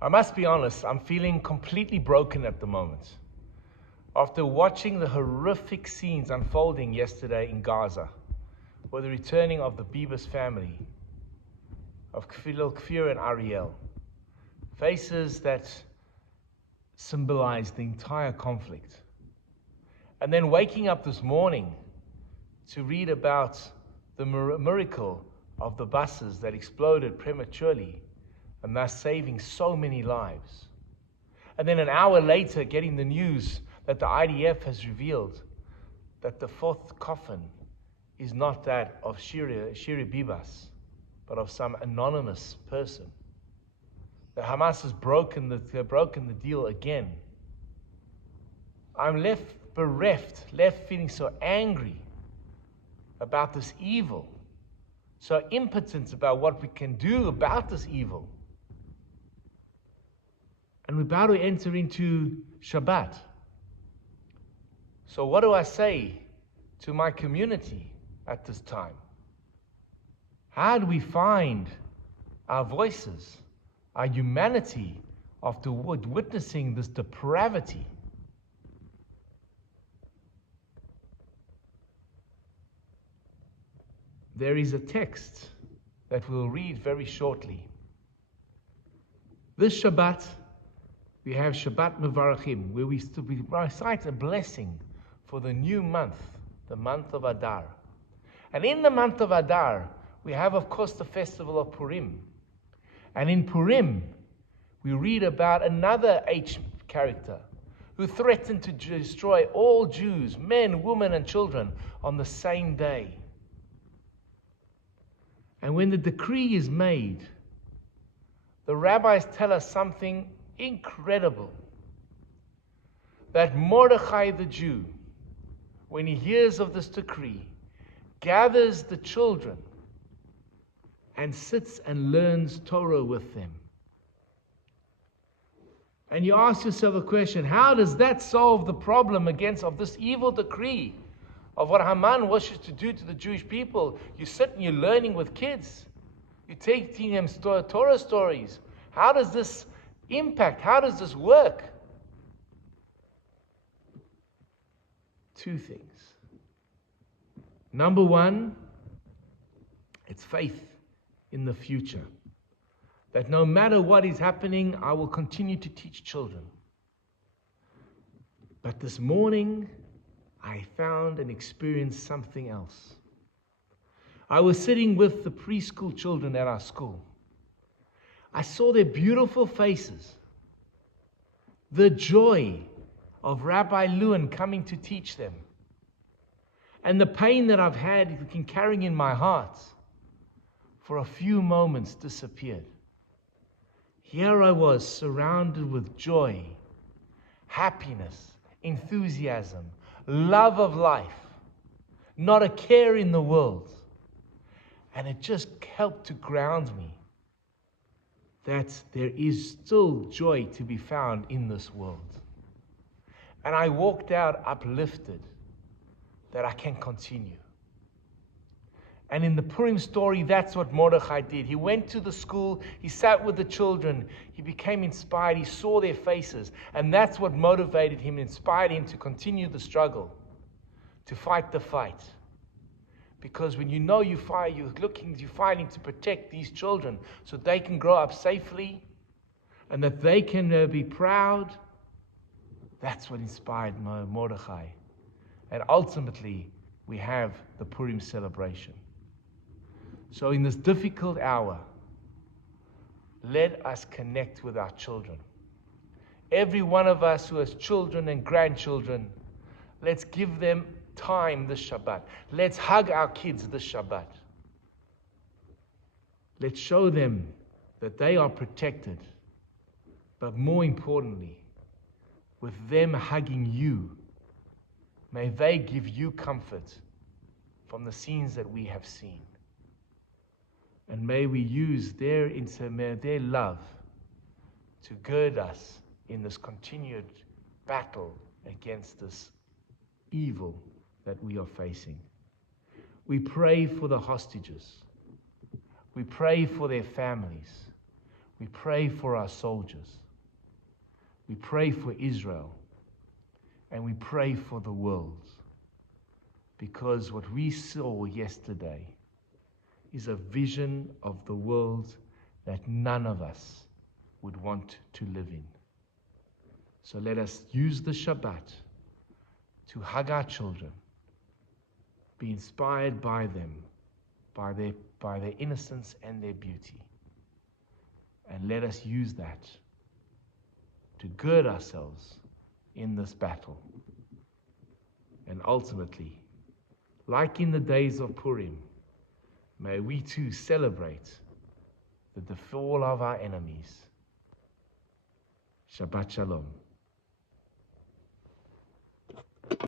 I must be honest, I'm feeling completely broken at the moment. After watching the horrific scenes unfolding yesterday in Gaza, with the returning of the Bibas family, of Kfir and Ariel, faces that symbolize the entire conflict. And then waking up this morning to read about the miracle of the buses that exploded prematurely and thus saving so many lives. And then an hour later getting the news that the IDF has revealed that the fourth coffin is not that of Shiri Bibas, but of some anonymous person. The Hamas has broken the deal again. I'm left bereft, left feeling so angry about this evil, so impotent about what we can do about this evil. And we're about to enter into Shabbat. So what do I say to my community at this time? How do we find our voices, our humanity, after witnessing this depravity? There is a text that we'll read very shortly. This Shabbat, we have Shabbat Mevarachim, where we recite a blessing for the new month, the month of Adar. And in the month of Adar, we have, of course, the festival of Purim. And in Purim, we read about another H character who threatened to destroy all Jews, men, women, and children, on the same day. And when the decree is made, the rabbis tell us something incredible. That Mordechai the Jew, when he hears of this decree, gathers the children and sits and learns Torah with them. And you ask yourself a question, how does that solve the problem of this evil decree of what Haman wishes to do to the Jewish people? You sit and you're learning with kids. You're teaching them Torah stories. How does this impact? How does this work? Two things. Number one, it's faith in the future. That no matter what is happening, I will continue to teach children. But this morning, I found and experienced something else. I was sitting with the preschool children at our school. I saw their beautiful faces, the joy of Rabbi Lewin coming to teach them, and the pain that I've had carrying in my heart for a few moments disappeared. Here I was surrounded with joy, happiness, enthusiasm, love of life, not a care in the world. And it just helped to ground me that there is still joy to be found in this world. And I walked out uplifted that I can continue. And in the Purim story, that's what Mordechai did. He went to the school, he sat with the children, he became inspired, he saw their faces, and that's what motivated him, inspired him to continue the struggle, to fight the fight. Because when you know you're fighting to protect these children so they can grow up safely and that they can be proud, that's what inspired Mordechai. And ultimately, we have the Purim celebration. So in this difficult hour, let us connect with our children. Every one of us who has children and grandchildren, let's give them time this Shabbat. Let's hug our kids this Shabbat. Let's show them that they are protected. But more importantly, with them hugging you, may they give you comfort from the scenes that we have seen. And may we use their love to gird us in this continued battle against this evil that we are facing. We pray for the hostages. We pray for their families. We pray for our soldiers. We pray for Israel. And we pray for the world. Because what we saw yesterday is a vision of the world that none of us would want to live in. So let us use the Shabbat to hug our children, be inspired by them, by their innocence and their beauty. And let us use that to gird ourselves in this battle. And ultimately, like in the days of Purim, may we too celebrate the fall of our enemies. Shabbat Shalom.